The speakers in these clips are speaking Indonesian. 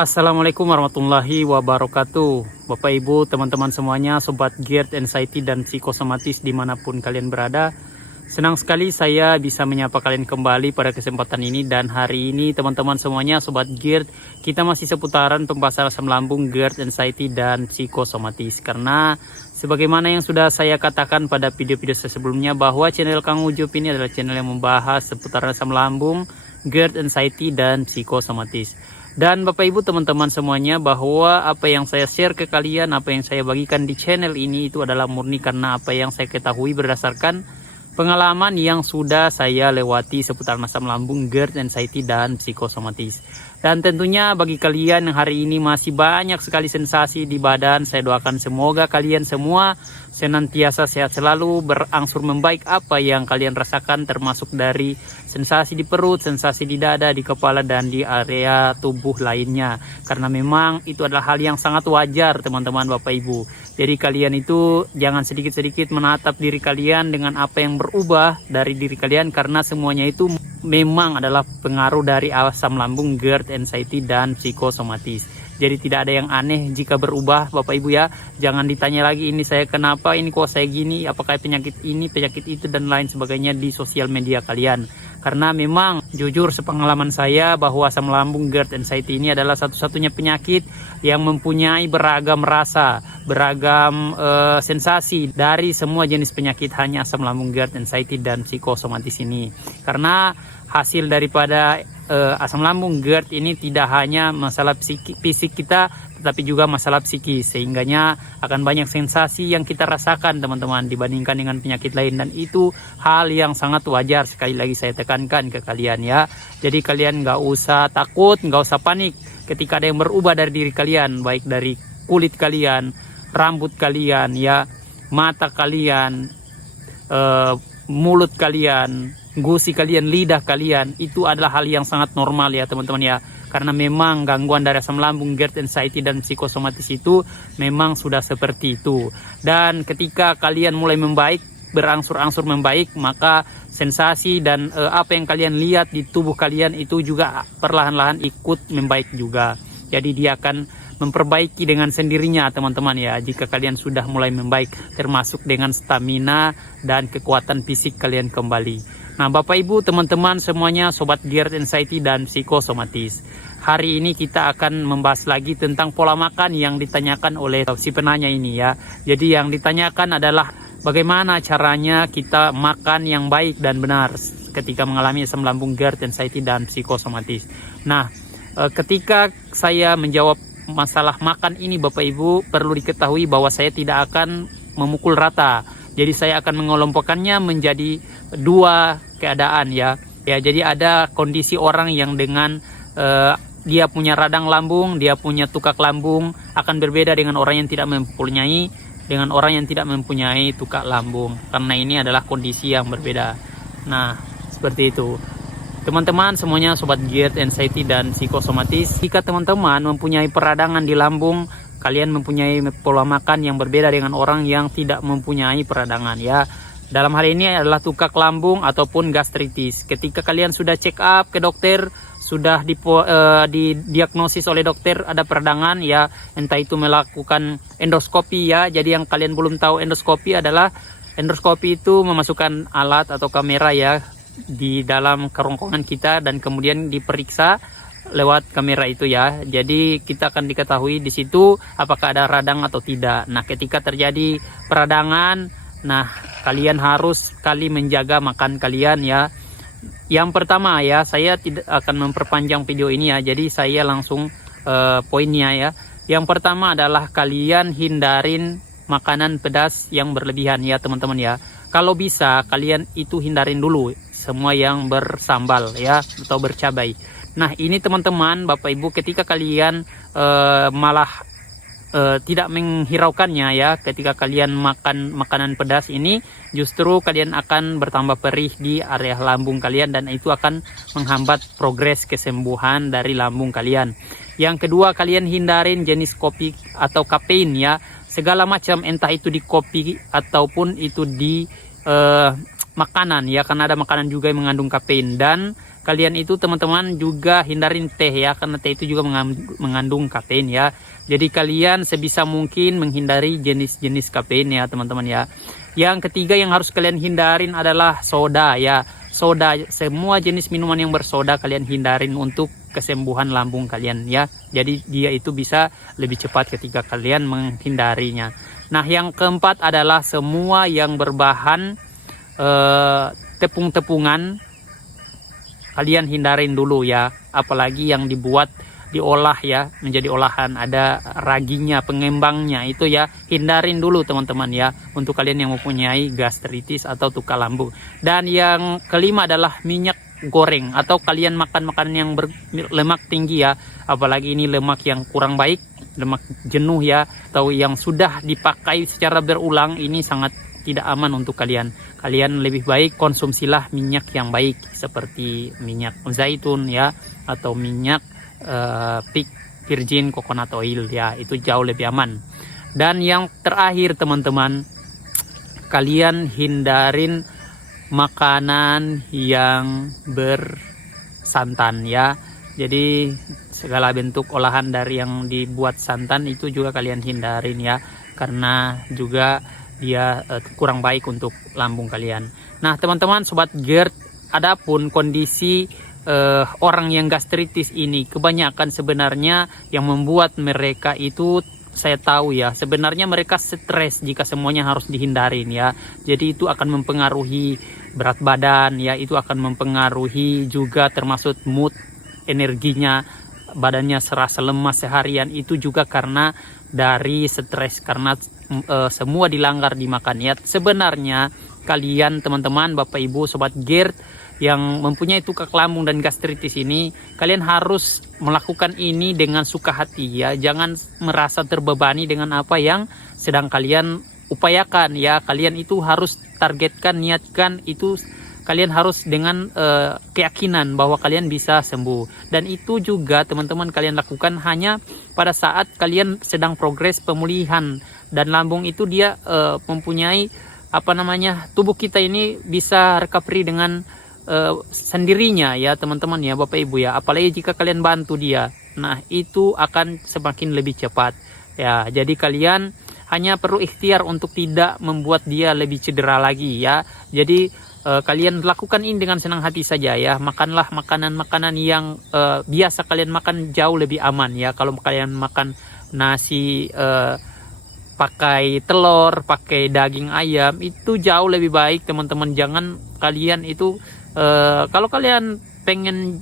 Assalamualaikum warahmatullahi wabarakatuh. Bapak Ibu, teman-teman semuanya, Sobat GERD Anxiety dan Psikosomatis dimanapun kalian berada. Senang sekali saya bisa menyapa kalian kembali pada kesempatan ini. Dan hari ini teman-teman semuanya, Sobat GERD, kita masih seputaran pembahasan asam lambung, GERD Anxiety dan Psikosomatis. Karena sebagaimana yang sudah saya katakan pada video-video sebelumnya, bahwa channel Kang Ucup ini adalah channel yang membahas seputaran asam lambung, GERD Anxiety dan Psikosomatis. Dan Bapak Ibu, teman-teman semuanya, bahwa apa yang saya share ke kalian, apa yang saya bagikan di channel ini itu adalah murni karena apa yang saya ketahui berdasarkan pengalaman yang sudah saya lewati seputar asam lambung, GERD, anxiety, dan psikosomatis. Dan tentunya bagi kalian yang hari ini masih banyak sekali sensasi di badan, saya doakan semoga kalian semua senantiasa sehat selalu, berangsur membaik apa yang kalian rasakan, termasuk dari sensasi di perut, sensasi di dada, di kepala, dan di area tubuh lainnya. Karena memang itu adalah hal yang sangat wajar teman-teman Bapak Ibu. Jadi kalian itu jangan sedikit-sedikit menatap diri kalian dengan apa yang berubah dari diri kalian, karena semuanya itu memang adalah pengaruh dari asam lambung, GERD, anxiety, dan psikosomatis. Jadi tidak ada yang aneh jika berubah Bapak Ibu ya. Jangan ditanya lagi ini saya kenapa, ini kok saya gini, apakah penyakit ini, penyakit itu, dan lain sebagainya di sosial media kalian. Karena memang jujur sepengalaman saya bahwa asam lambung, GERD, anxiety ini adalah satu-satunya penyakit yang mempunyai beragam rasa, beragam sensasi dari semua jenis penyakit, hanya asam lambung, GERD, anxiety, dan psikosomatis ini. Karena hasil daripada asam lambung, GERD ini tidak hanya masalah fisik kita, tetapi juga masalah psikis, sehingganya akan banyak sensasi yang kita rasakan teman-teman dibandingkan dengan penyakit lain, dan itu hal yang sangat wajar. Sekali lagi saya tekankan ke kalian ya. Jadi kalian nggak usah takut, nggak usah panik ketika ada yang berubah dari diri kalian, baik dari kulit kalian, rambut kalian ya, mata kalian, mulut kalian, gusi kalian, lidah kalian. Itu adalah hal yang sangat normal ya teman-teman ya. Karena memang gangguan dari asam lambung, GERD, anxiety, dan psikosomatis itu memang sudah seperti itu. Dan ketika kalian mulai membaik, berangsur-angsur membaik, maka sensasi dan apa yang kalian lihat di tubuh kalian itu juga perlahan-lahan ikut membaik juga. Jadi dia akan memperbaiki dengan sendirinya teman-teman ya, jika kalian sudah mulai membaik, termasuk dengan stamina dan kekuatan fisik kalian kembali. Nah Bapak Ibu, teman-teman semuanya, Sobat GERD, anxiety, dan psikosomatis, hari ini kita akan membahas lagi tentang pola makan yang ditanyakan oleh si penanya ini ya. Jadi yang ditanyakan adalah bagaimana caranya kita makan yang baik dan benar ketika mengalami asam lambung, GERD, anxiety, dan psikosomatis. Nah ketika saya menjawab masalah makan ini Bapak Ibu, perlu diketahui bahwa saya tidak akan memukul rata. Jadi saya akan mengelompokkannya menjadi dua keadaan ya. Jadi ada kondisi orang yang dengan dia punya radang lambung, dia punya tukak lambung, akan berbeda dengan orang yang tidak mempunyai tukak lambung. Karena ini adalah kondisi yang berbeda. Nah, seperti itu. Teman-teman semuanya, Sobat GERD, anxiety, dan psikosomatis, jika teman-teman mempunyai peradangan di lambung, kalian mempunyai pola makan yang berbeda dengan orang yang tidak mempunyai peradangan ya. Dalam hal ini adalah tukak lambung ataupun gastritis. Ketika kalian sudah check up ke dokter, sudah didiagnosis oleh dokter ada peradangan ya, entah itu melakukan endoskopi ya. Jadi yang kalian belum tahu, endoskopi itu memasukkan alat atau kamera ya di dalam kerongkongan kita, dan kemudian diperiksa lewat kamera itu ya. Jadi kita akan diketahui di situ apakah ada radang atau tidak. Nah ketika terjadi peradangan, nah kalian harus sekali menjaga makan kalian ya. Yang pertama ya, saya tidak akan memperpanjang video ini ya, jadi saya langsung poinnya ya. Yang pertama adalah kalian hindarin makanan pedas yang berlebihan ya teman-teman ya. Kalau bisa kalian itu hindarin dulu semua yang bersambal ya atau bercabai. Nah ini teman-teman Bapak Ibu, ketika kalian malah tidak menghiraukannya ya, ketika kalian makan makanan pedas ini, justru kalian akan bertambah perih di area lambung kalian, dan itu akan menghambat progres kesembuhan dari lambung kalian. Yang kedua, kalian hindarin jenis kopi atau kafein ya, segala macam, entah itu di kopi ataupun itu di makanan ya, karena ada makanan juga yang mengandung kafein. Dan kalian itu teman-teman juga hindarin teh ya, karena teh itu juga mengandung kafein ya. Jadi kalian sebisa mungkin menghindari jenis-jenis kafein ya teman-teman ya. Yang ketiga yang harus kalian hindarin adalah soda ya. Soda, semua jenis minuman yang bersoda kalian hindarin untuk kesembuhan lambung kalian ya. Jadi dia itu bisa lebih cepat ketika kalian menghindarinya. Nah, yang keempat adalah semua yang berbahan tepung-tepungan kalian hindarin dulu ya. Apalagi yang diolah ya menjadi olahan, ada raginya, pengembangnya, itu ya hindarin dulu teman-teman ya, untuk kalian yang mempunyai gastritis atau luka lambung. Dan yang kelima adalah minyak goreng, atau kalian makan makanan yang berlemak tinggi ya, apalagi ini lemak yang kurang baik, lemak jenuh ya, atau yang sudah dipakai secara berulang, ini sangat tidak aman untuk kalian. Kalian lebih baik konsumsilah minyak yang baik seperti minyak zaitun ya, atau minyak virgin coconut oil ya, itu jauh lebih aman. Dan yang terakhir teman-teman, kalian hindarin makanan yang bersantan ya. Jadi segala bentuk olahan dari yang dibuat santan itu juga kalian hindarin ya, karena juga dia kurang baik untuk lambung kalian. Nah teman-teman sobat GERD, adapun kondisi orang yang gastritis ini kebanyakan sebenarnya yang membuat mereka itu, saya tahu ya, sebenarnya mereka stres jika semuanya harus dihindarin ya. Jadi itu akan mempengaruhi berat badan ya, itu akan mempengaruhi juga termasuk mood, energinya, badannya serasa lemas seharian, itu juga karena dari stres, karena semua dilanggar dimakan ya. Sebenarnya kalian teman-teman, Bapak Ibu, Sobat GERD yang mempunyai tukak lambung dan gastritis ini, kalian harus melakukan ini dengan suka hati ya. Jangan merasa terbebani dengan apa yang sedang kalian upayakan ya. Kalian itu harus targetkan, niatkan itu, kalian harus dengan keyakinan bahwa kalian bisa sembuh. Dan itu juga teman-teman kalian lakukan hanya pada saat kalian sedang progres pemulihan. Dan lambung itu dia mempunyai tubuh kita ini bisa recovery dengan sendirinya ya teman-teman ya, Bapak Ibu ya. Apalagi jika kalian bantu dia, nah itu akan semakin lebih cepat ya. Jadi kalian hanya perlu ikhtiar untuk tidak membuat dia lebih cedera lagi ya. Jadi kalian lakukan ini dengan senang hati saja ya. Makanlah makanan-makanan yang biasa kalian makan, jauh lebih aman ya. Kalau kalian makan nasi pakai telur, pakai daging ayam, itu jauh lebih baik teman-teman. Jangan kalian itu kalau kalian pengen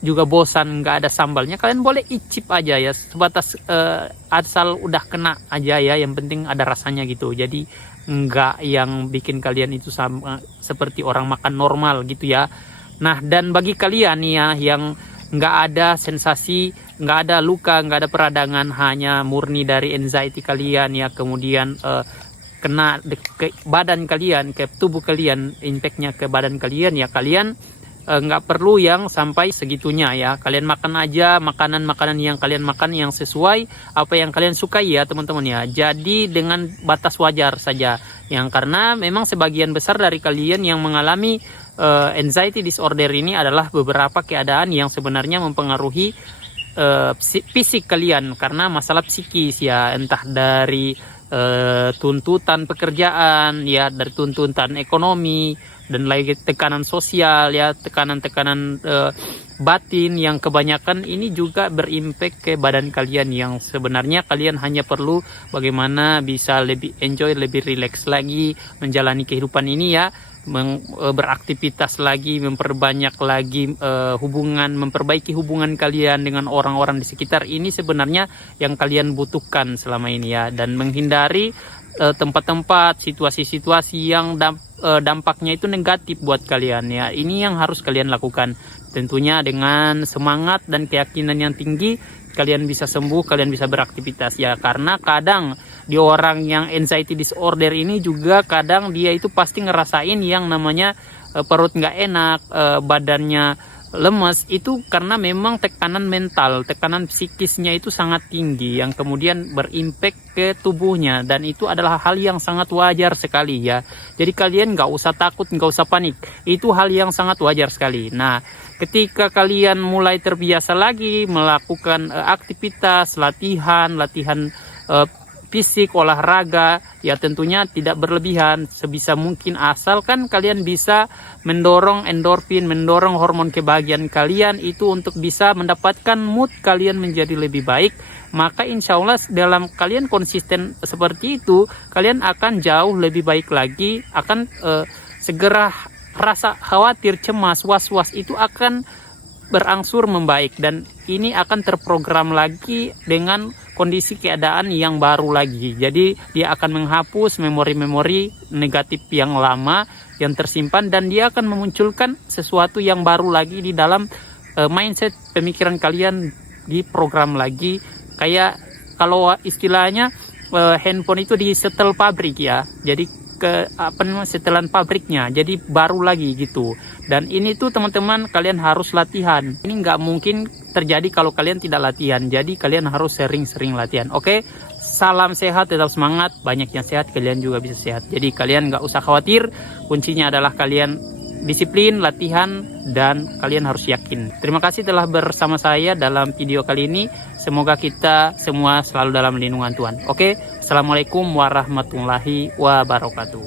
juga bosan nggak ada sambalnya, kalian boleh icip aja ya, sebatas asal udah kena aja ya, yang penting ada rasanya gitu. Jadi nggak yang bikin kalian itu sama seperti orang makan normal gitu ya. Nah, dan bagi kalian nih ya yang nggak ada sensasi, nggak ada luka, nggak ada peradangan, hanya murni dari anxiety kalian ya, kemudian kena ke badan kalian, ke tubuh kalian, impactnya ke badan kalian ya, kalian nggak perlu yang sampai segitunya ya. Kalian makan aja makanan-makanan yang kalian makan yang sesuai apa yang kalian sukai ya teman-teman ya. Jadi dengan batas wajar saja, yang karena memang sebagian besar dari kalian yang mengalami anxiety disorder ini adalah beberapa keadaan yang sebenarnya mempengaruhi fisik kalian karena masalah psikis ya, entah dari tuntutan pekerjaan ya, dari tuntutan ekonomi, dan lagi tekanan sosial ya, tekanan-tekanan batin yang kebanyakan ini juga berimpak ke badan kalian, yang sebenarnya kalian hanya perlu bagaimana bisa lebih enjoy, lebih relax lagi menjalani kehidupan ini ya, beraktivitas lagi, memperbanyak lagi hubungan, memperbaiki hubungan kalian dengan orang-orang di sekitar. Ini sebenarnya yang kalian butuhkan selama ini ya, dan menghindari tempat-tempat, situasi-situasi yang dampaknya itu negatif buat kalian ya. Ini yang harus kalian lakukan, tentunya dengan semangat dan keyakinan yang tinggi. Kalian bisa sembuh, kalian bisa beraktivitas ya, karena kadang di orang yang anxiety disorder ini juga kadang dia itu pasti ngerasain yang namanya perut nggak enak, badannya lemes itu karena memang tekanan mental, tekanan psikisnya itu sangat tinggi yang kemudian berimpact ke tubuhnya, dan itu adalah hal yang sangat wajar sekali ya. Jadi kalian nggak usah takut, nggak usah panik, itu hal yang sangat wajar sekali. Nah, ketika kalian mulai terbiasa lagi melakukan aktivitas latihan fisik, olahraga, ya tentunya tidak berlebihan, sebisa mungkin asalkan kalian bisa mendorong endorfin, mendorong hormon kebahagiaan kalian itu untuk bisa mendapatkan mood kalian menjadi lebih baik. Maka insya Allah dalam kalian konsisten seperti itu, kalian akan jauh lebih baik lagi, akan segera rasa khawatir, cemas, was-was itu akan berangsur membaik, dan ini akan terprogram lagi dengan kondisi keadaan yang baru lagi. Jadi dia akan menghapus memori-memori negatif yang lama yang tersimpan, dan dia akan memunculkan sesuatu yang baru lagi di dalam mindset pemikiran kalian, di program lagi. Kayak kalau istilahnya handphone itu di setel pabrik ya, jadi setelan pabriknya, jadi baru lagi gitu. Dan ini tuh teman-teman, kalian harus latihan. Ini nggak mungkin terjadi kalau kalian tidak latihan, jadi kalian harus sering-sering latihan. Oke, salam sehat, tetap semangat, banyak yang sehat, kalian juga bisa sehat. Jadi kalian nggak usah khawatir, kuncinya adalah kalian disiplin, latihan, dan kalian harus yakin. Terima kasih telah bersama saya dalam video kali ini. Semoga kita semua selalu dalam lindungan Tuhan. Oke, Assalamualaikum warahmatullahi wabarakatuh.